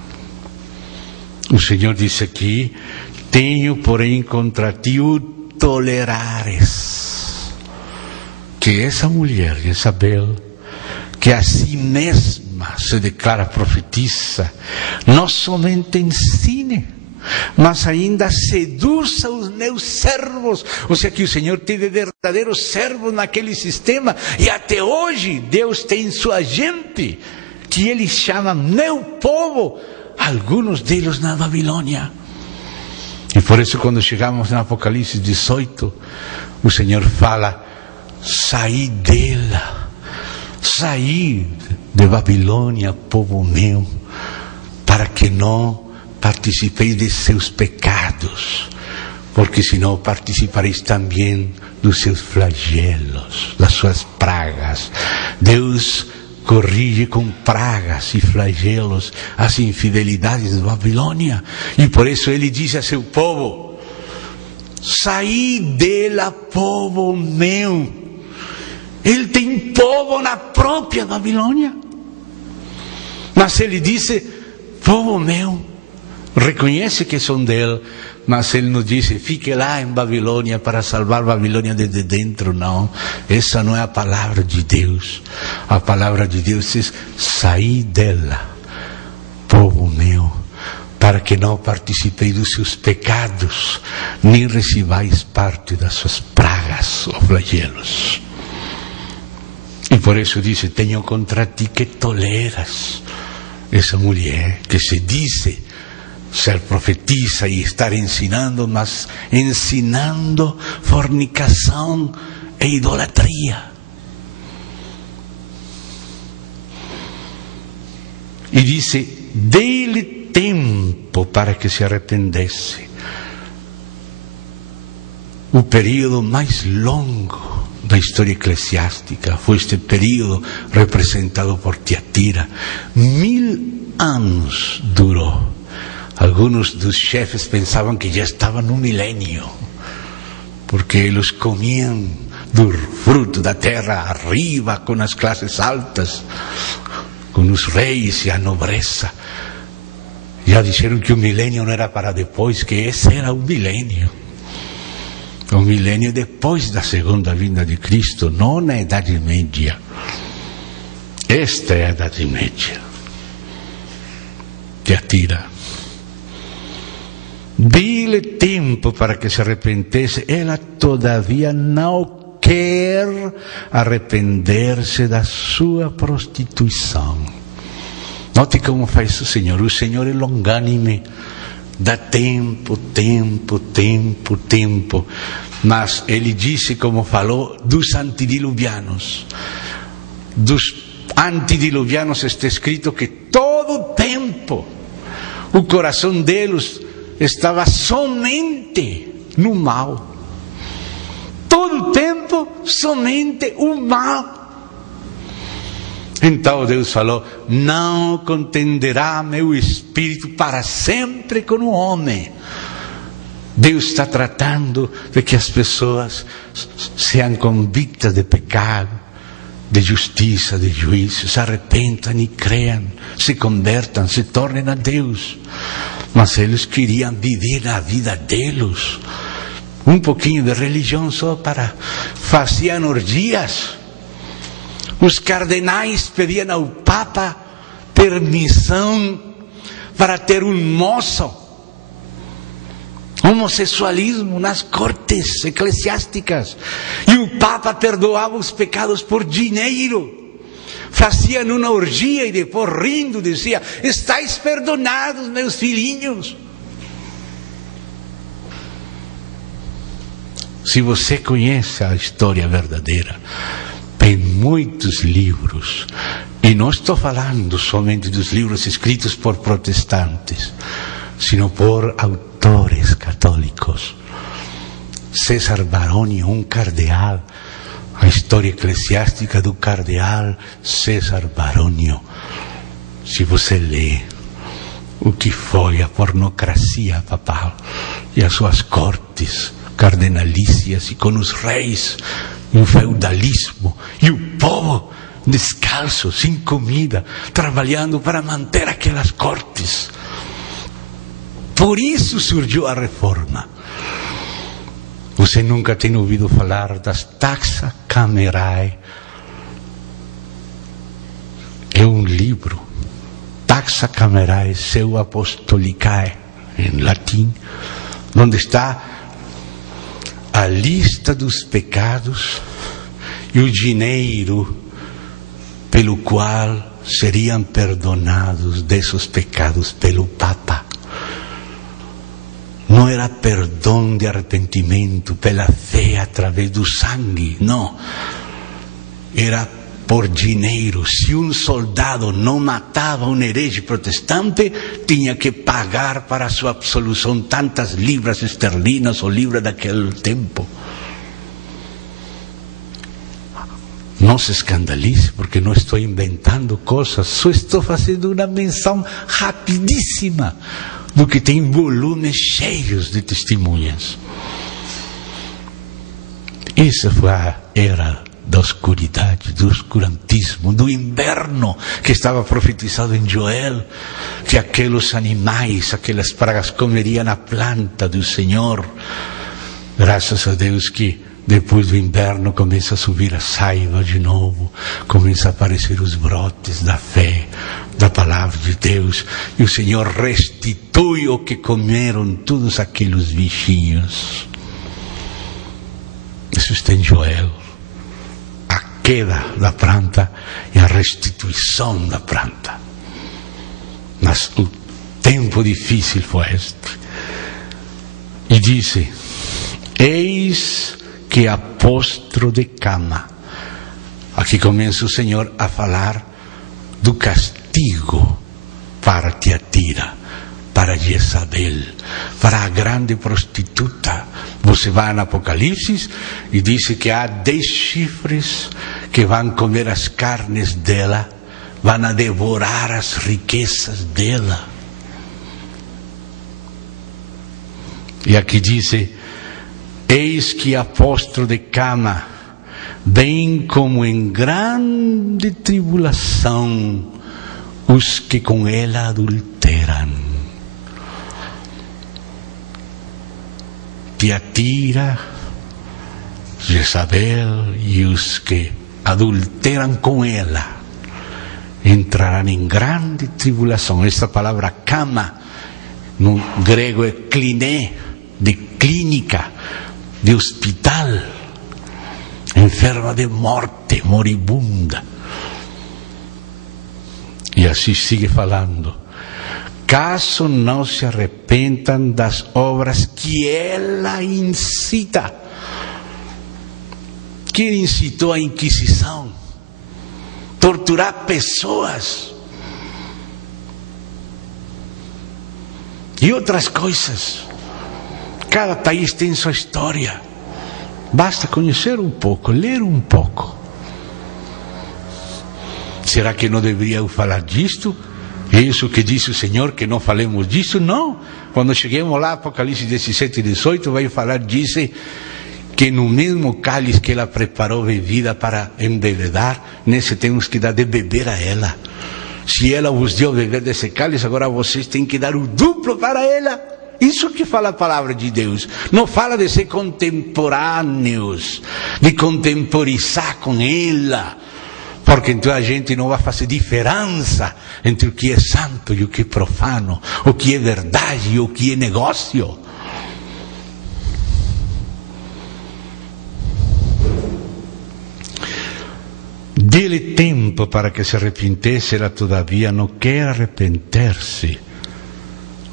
O Senhor disse aqui: tenho, porém, contra ti o tolerares. Que essa mulher, Isabel, que a si mesma se declara profetisa, não somente ensine, mas ainda seduza os meus servos. Ou seja, que o Senhor teve verdadeiros servos naquele sistema, e até hoje Deus tem sua gente, que Ele chama meu povo, alguns deles na Babilônia. E por isso, quando chegamos no Apocalipse 18, o Senhor fala: saí dela, saí de Babilônia, povo meu, para que não participeis de seus pecados, porque senão participareis também dos seus flagelos, das suas pragas. Deus corrige com pragas e flagelos as infidelidades de Babilônia, e por isso Ele diz a seu povo: saí dela, povo meu. Ele tem povo na própria Babilônia. Mas ele disse, povo meu, reconhece que são dele, mas ele não disse, fique lá em Babilônia para salvar Babilônia desde dentro, não. Essa não é a palavra de Deus. A palavra de Deus diz, saí dela, povo meu, para que não participeis dos seus pecados, nem recebais parte das suas pragas ou flagelos. E por isso disse, tenho contra ti que toleras essa mulher que se diz ser profetisa e estar ensinando, mas ensinando fornicação e idolatria. E disse, dê-lhe tempo para que se arrependesse. O período mais longo da história eclesiástica foi este período representado por Tiatira. 1000 anos durou. Alguns dos chefes pensavam que já estava no milênio, porque eles comiam do fruto da terra arriba com as classes altas, com os reis e a nobreza. Já disseram que o milênio não era para depois, que esse era o milênio. O milênio depois da segunda vinda de Cristo, não na Idade Média. Esta é a Idade Média. Tiatira. Dê-lhe tempo para que se arrependesse. Ela todavia não quer arrepender-se da sua prostituição. Note como faz o Senhor. O Senhor é longânime. Dá tempo, tempo, tempo, tempo. Mas ele disse, como falou, dos antediluvianos. Dos antediluvianos está escrito que todo o tempo o coração deles estava somente no mal. Todo o tempo somente o mal. Então Deus falou, não contenderá meu espírito para sempre com o homem. Deus está tratando de que as pessoas sejam convictas de pecado, de justiça, de juízo, se arrependam e creiam, se convertam, se tornem a Deus. Mas eles queriam viver a vida deles. Um pouquinho de religião só para fazer orgias. Os cardeais pediam ao Papa permissão para ter um moço. Homossexualismo nas cortes eclesiásticas. E o Papa perdoava os pecados por dinheiro. Faziam uma orgia e depois rindo dizia, estáis perdonados, meus filhinhos. Se você conhece a história verdadeira, tem muitos livros, e não estou falando somente dos livros escritos por protestantes, sino por autores católicos. César Baroni, um cardeal, a história eclesiástica do cardeal César Baronio. Se você lê o que foi a pornocracia papal e as suas cortes cardenalícias, e com os reis, e o feudalismo, e o povo descalço, sem comida, trabalhando para manter aquelas cortes. Por isso surgiu a reforma. Você nunca tem ouvido falar das taxa camerae? É um livro, taxa camerae seu apostolicae, em latim, onde está a lista dos pecados e o dinheiro pelo qual seriam perdonados desses pecados pelo Papa. Não era perdão de arrependimento pela fé através do sangue, não. Era por dinheiro. Se um soldado não matava um herege protestante, tinha que pagar para a sua absolução tantas libras esterlinas ou libras daquele tempo. Não se escandalize, porque não estou inventando coisas, só estou fazendo uma menção rapidíssima do que tem volumes cheios de testemunhas. Essa foi a era da oscuridade, do oscurantismo, do inverno que estava profetizado em Joel, que aqueles animais, aquelas pragas comeriam a planta do Senhor. Graças a Deus que depois do inverno começa a subir a saiva de novo, começa a aparecer os brotes da fé, da palavra de Deus, e o Senhor restitui o que comeram todos aqueles bichinhos. Isso está em Joel. A queda da planta e a restituição da planta. Mas o tempo difícil foi este. E disse: eis que apóstolo de cama. Aqui começa o Senhor a falar do castigo para Tiatira, para Jezabel, para a grande prostituta. Você vai no Apocalipse e diz que há 10 chifres que vão comer as carnes dela, vão devorar as riquezas dela. E aqui diz: eis que apóstolo de cama, bem como em grande tribulação os que com ela adulteram. Tiatira, Jezabel e os que adulteram com ela entrarão em grande tribulação. Esta palavra cama no grego é kliné, de clínica, de hospital, enferma de morte, moribunda. E assim sigue falando: caso não se arrepentam das obras que ela incita. Quem incitou a Inquisição? Torturar pessoas e outras coisas. Cada país tem sua história. Basta conhecer um pouco, ler um pouco. Será que não deveria eu falar disto? É isso que disse o Senhor, que não falemos disso? Não. Quando cheguemos lá, Apocalipse 17 e 18, vai falar, diz que no mesmo cálice que ela preparou bebida para embebedar, nesse temos que dar de beber a ela. Se ela vos deu beber desse cálice, agora vocês têm que dar o duplo para ela. Isso que fala a palavra de Deus. Não fala de ser contemporâneos, de contemporizar com ela, porque então a gente não vai fazer diferença entre o que é santo e o que é profano, o que é verdade e o que é negócio. Dê-lhe tempo para que se arrependesse, ela todavia não quer arrepender-se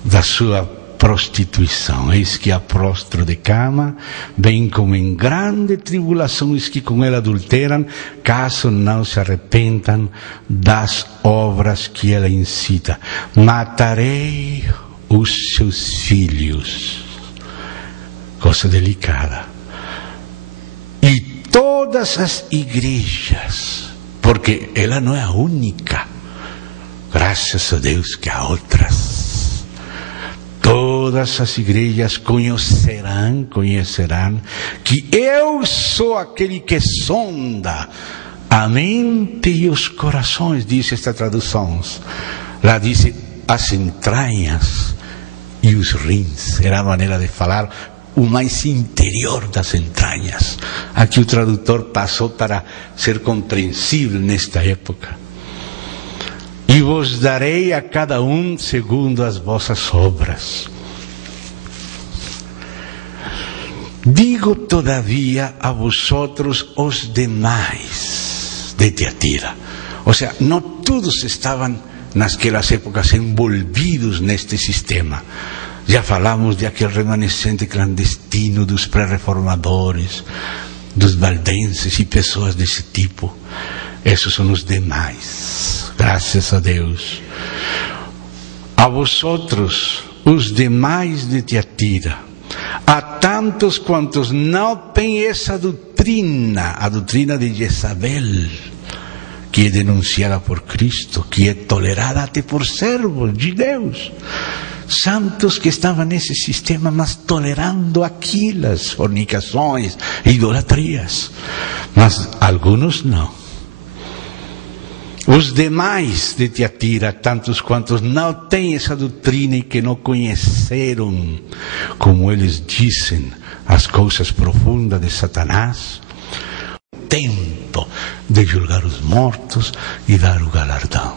da sua prostituição. Eis que apóstolo de cama, bem como em grande tribulação os que com ela adulteram, caso não se arrependam das obras que ela incita. Matarei os seus filhos. Coisa delicada. E todas as igrejas, porque ela não é a única, graças a Deus que há outras. Todas as igrejas conhecerão que eu sou aquele que sonda a mente e os corações, diz esta tradução. Lá diz as entranhas e os rins. Era a maneira de falar o mais interior das entranhas. Aqui o tradutor passou para ser compreensível nesta época. E vos darei a cada um segundo as vossas obras. Digo todavia a vosotros os demais de Tiatira. Ou seja, não todos estavam naquelas épocas envolvidos neste sistema. Já falamos de aquele remanescente clandestino dos pré-reformadores, dos valdenses e pessoas desse tipo. Esses são os demais. Graças a Deus. A vosotros, os demais de Tiatira, a tantos quantos não têm essa doutrina, a doutrina de Jezabel, que é denunciada por Cristo, que é tolerada até por servos de Deus. santos que estavam nesse sistema, mas tolerando aquelas fornicações, idolatrias. Mas alguns não. Os demais de Tiatira, tantos quantos não têm essa doutrina e que não conheceram, como eles dizem, as coisas profundas de Satanás, tempo de julgar os mortos e dar o galardão.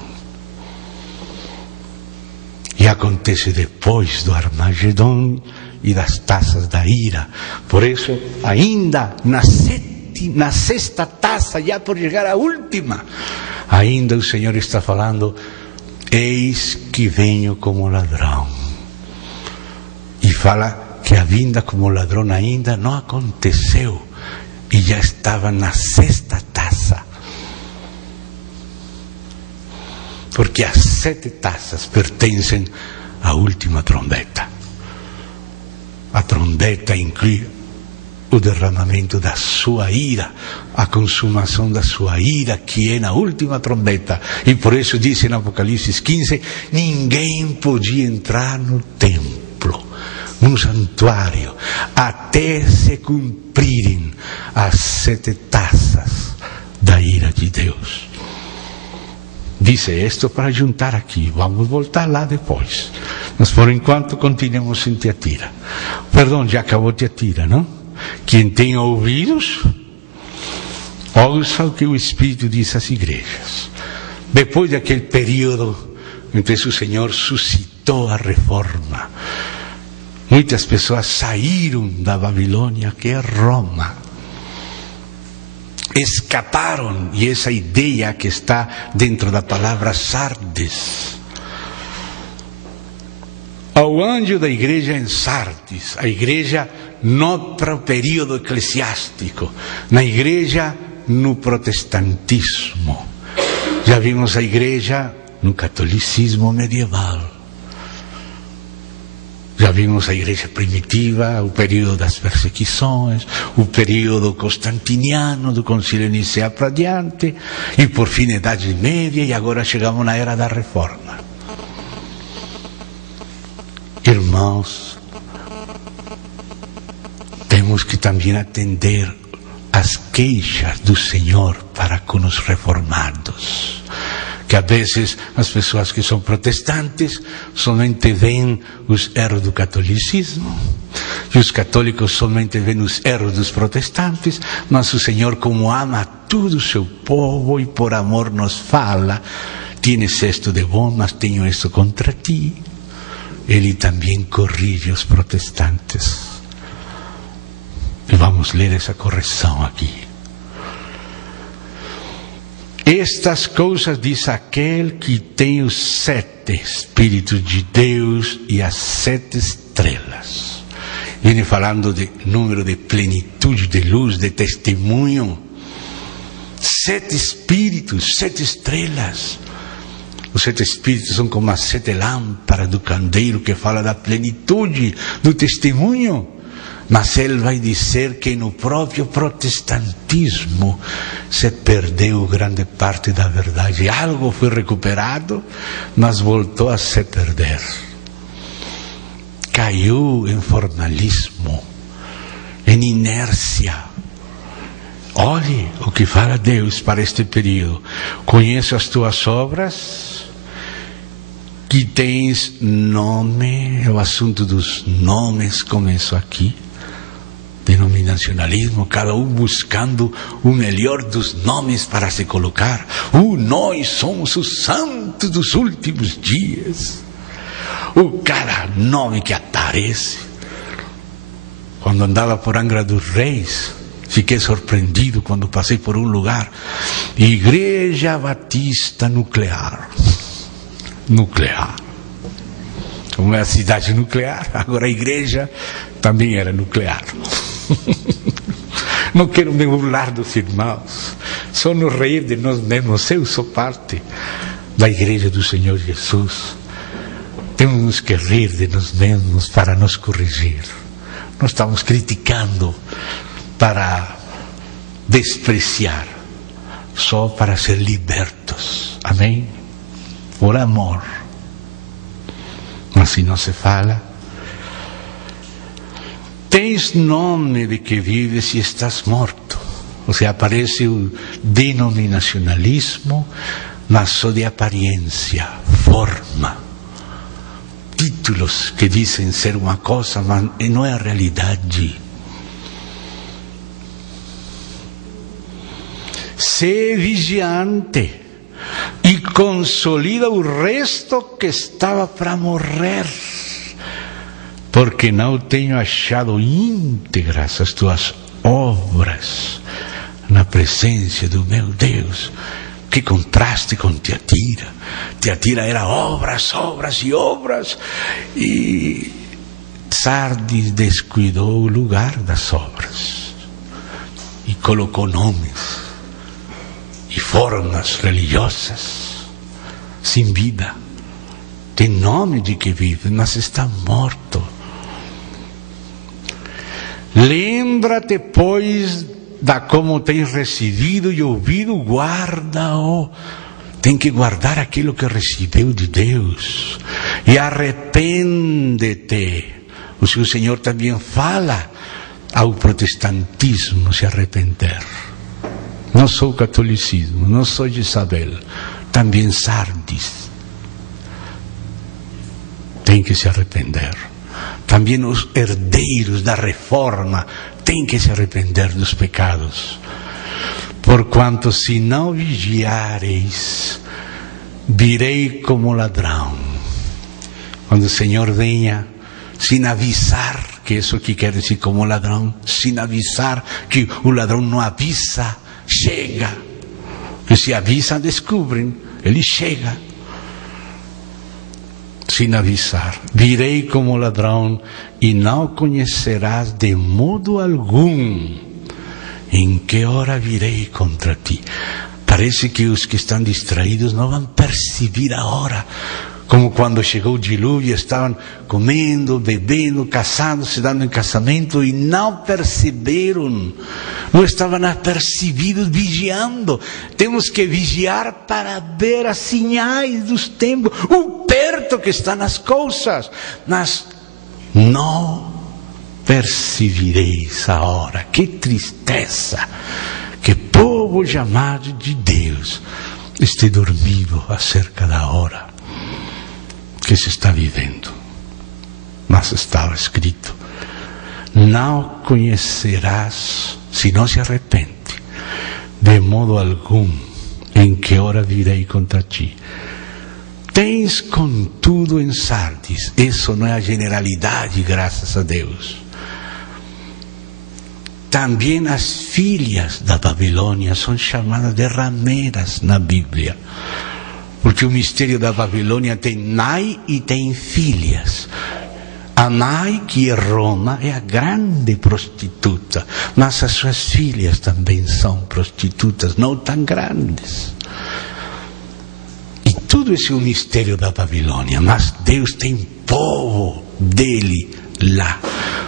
E acontece depois do Armagedon e das taças da ira. Por isso, ainda na sexta taça, já por chegar à última, ainda o Senhor está falando: eis que venho como ladrão. E fala que a vinda como ladrão ainda não aconteceu. E já estava na sexta taça. Porque as 7 taças pertencem à última trombeta. A trombeta inclui o derramamento da sua ira, a consumação da sua ira, que é na última trombeta. E por isso diz em Apocalipse 15, ninguém podia entrar no templo, no santuário, até se cumprirem as 7 taças da ira de Deus. Disse isto para juntar aqui, vamos voltar lá depois. Mas por enquanto continuamos em Tiatira. Perdão, já acabou Tiatira, não? Quem tem ouvidos, ouça o que o Espírito diz às igrejas. Depois daquele período em que o Senhor suscitou a reforma, muitas pessoas saíram da Babilônia, que é Roma. Escaparam, e essa ideia que está dentro da palavra Sardes. Ao anjo da igreja em Sardes, a igreja não para o período eclesiástico, na igreja no protestantismo. Já vimos a igreja no catolicismo medieval. Já vimos a igreja primitiva, o período das perseguições, o período constantiniano, do Concílio de Nicea para diante, e por fim a Idade Média, e agora chegamos na era da Reforma. Irmãos, temos que também atender as queixas do Senhor para com os reformados. Que a vezes as pessoas que são protestantes somente veem os erros do catolicismo, e os católicos somente veem os erros dos protestantes, mas o Senhor, como ama todo o seu povo e por amor nos fala: tienes esto de bom, mas tenho esto contra ti. Ele também corrige os protestantes. E vamos ler essa correção aqui. Estas coisas diz aquele que tem os 7 Espíritos de Deus e as 7 estrelas. Viene falando de número de plenitude, de luz, de testemunho. 7 Espíritos, 7 estrelas. Os 7 Espíritos são como as 7 lâmpadas do candeeiro, que fala da plenitude, do testemunho. Mas ele vai dizer que no próprio protestantismo se perdeu grande parte da verdade. Algo foi recuperado, mas voltou a se perder. Caiu em formalismo, em inércia. Olhe o que fala Deus para este período. Conheço as tuas obras, que tens nome, o assunto dos nomes começou aqui. Denominacionalismo, cada um buscando o melhor dos nomes para se colocar. Nós somos os santos dos últimos dias. Cada nome que aparece. Quando andava por Angra dos Reis, fiquei surpreendido quando passei por um lugar: Igreja Batista Nuclear. Nuclear. Como é a cidade nuclear, agora a igreja também era nuclear. Não quero me burlar dos irmãos, só nos reír de nós mesmos. Eu sou parte da igreja do Senhor Jesus. Temos que rir de nós mesmos para nos corrigir. Não estamos criticando para despreciar, só para ser libertos. Amém? Por amor. mas se não se fala. Tens nome de que vives e estás morto. Ou seja, aparece o denominacionalismo, mas só de aparência, forma. Títulos que dizem ser uma coisa, mas não é a realidade. Sé vigiante e consolida o resto que estava para morrer, porque não tenho achado íntegras as tuas obras na presença do meu Deus. Que contraste com Tiatira. Tiatira era obras, obras e obras, e Sardis descuidou o lugar das obras e colocou nomes e formas religiosas sem vida. Tem nome de que vive, mas está morto. Lembra-te, pois, da como tens recebido e ouvido, guarda-o. Tem que guardar aquilo que recebeu de Deus. E arrepende-te. O seu Senhor também fala ao protestantismo se arrepender. Não sou catolicismo, não sou Isabel, também Sardis tem que se arrepender. Também os herdeiros da reforma têm que se arrepender dos pecados. Porquanto se não vigiareis, virei como ladrão. Quando o Senhor venha, sem avisar, que isso que quer dizer como ladrão, sem avisar, que o ladrão não avisa, chega. E se avisam, descobrem, ele chega. Sem avisar, virei como ladrão e não conhecerás de modo algum em que hora virei contra ti. Parece que os que estão distraídos não vão perceber a hora. Como quando chegou o dilúvio, estavam comendo, bebendo, casando, se dando em casamento e não perceberam. Não estavam apercebidos, vigiando. Temos que vigiar para ver as sinais dos tempos, o perto que estão as coisas. Mas não percebereis a hora. Que tristeza que povo chamado de Deus esteja dormindo acerca da hora que se está vivendo. Mas estava escrito: não conhecerás, se não se arrepende, de modo algum em que hora virei contra ti. Tens contudo em Sardis, isso não é a generalidade, graças a Deus. Também as filhas da Babilônia são chamadas de rameras na Bíblia. Porque o mistério da Babilônia tem Nai e tem filhas. A Nai, que é Roma, é a grande prostituta. Mas as suas filhas também são prostitutas, não tão grandes. E tudo isso é o mistério da Babilônia. Mas Deus tem povo dele lá.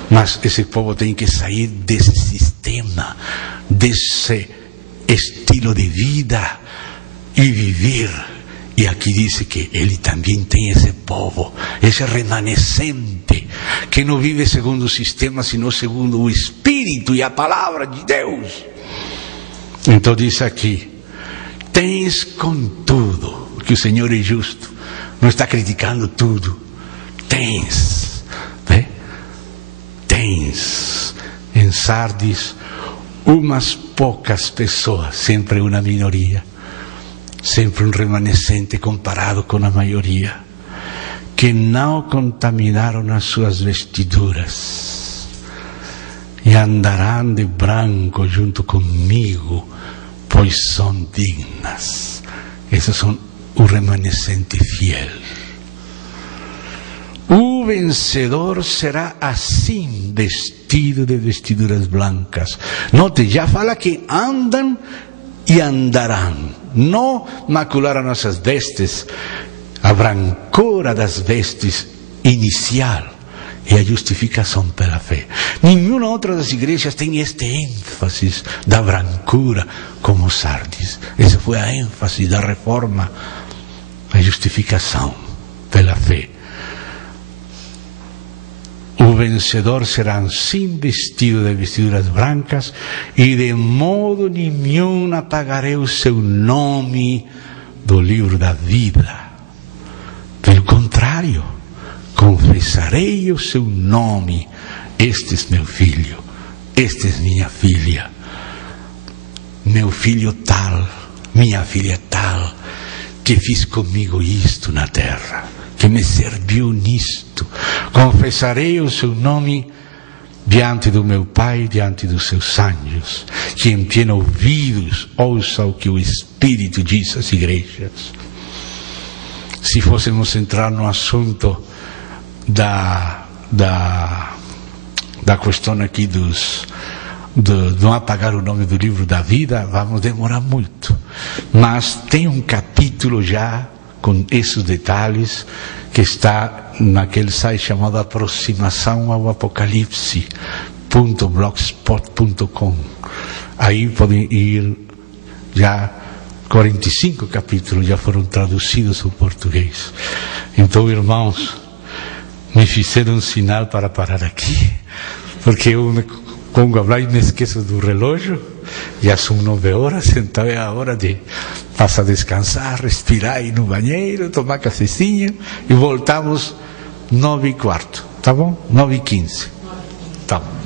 Mas esse povo tem que sair desse sistema, desse estilo de vida e viver. E aqui diz que ele também tem esse povo, esse remanescente, que não vive segundo o sistema, sino segundo o Espírito e a palavra de Deus. Então diz aqui: tens contudo, que o Senhor é justo, não está criticando tudo. Tens, né? Tens em Sardis umas poucas pessoas, sempre uma minoria, sempre um remanescente comparado com a maioria, que não contaminaram as suas vestiduras e andarão de branco junto comigo, pois são dignas. Esses são o remanescente fiel. O vencedor será assim, vestido de vestiduras blancas. Note, já fala que andam e andarão. Não macularam nossas vestes. A brancura das vestes inicial é a justificação pela fé. Nenhuma outra das igrejas tem este ênfase da brancura como Sardis. Essa foi a ênfase da reforma, a justificação pela fé. vencedor serão sim vestidos de vestiduras brancas, e de modo nenhum apagarei o seu nome do livro da vida. Pelo contrário, confessarei o seu nome. Este é meu filho, esta é minha filha, meu filho tal, minha filha tal, que fiz comigo isto na terra, que me serviu nisto. Confessarei o seu nome diante do meu Pai, diante dos seus anjos. Quem tem ouvidos, ouça o que o Espírito diz às igrejas. Se fôssemos entrar no assunto da questão aqui de não apagar o nome do livro da vida, vamos demorar muito. Mas tem um capítulo já com esses detalhes que está naquele site chamado Aproximação ao Apocalipse.blogspot.com. Aí podem ir, já 45 capítulos já foram traduzidos ao português. Então, irmãos, me fizeram um sinal para parar aqui, porque eu me pongo a falar e me esqueço do relógio. Já são 9 horas, então é a hora de passar a descansar, respirar, ir no banheiro, tomar cafezinho, e voltamos 9h15, tá bom? 9h15. Tá bom.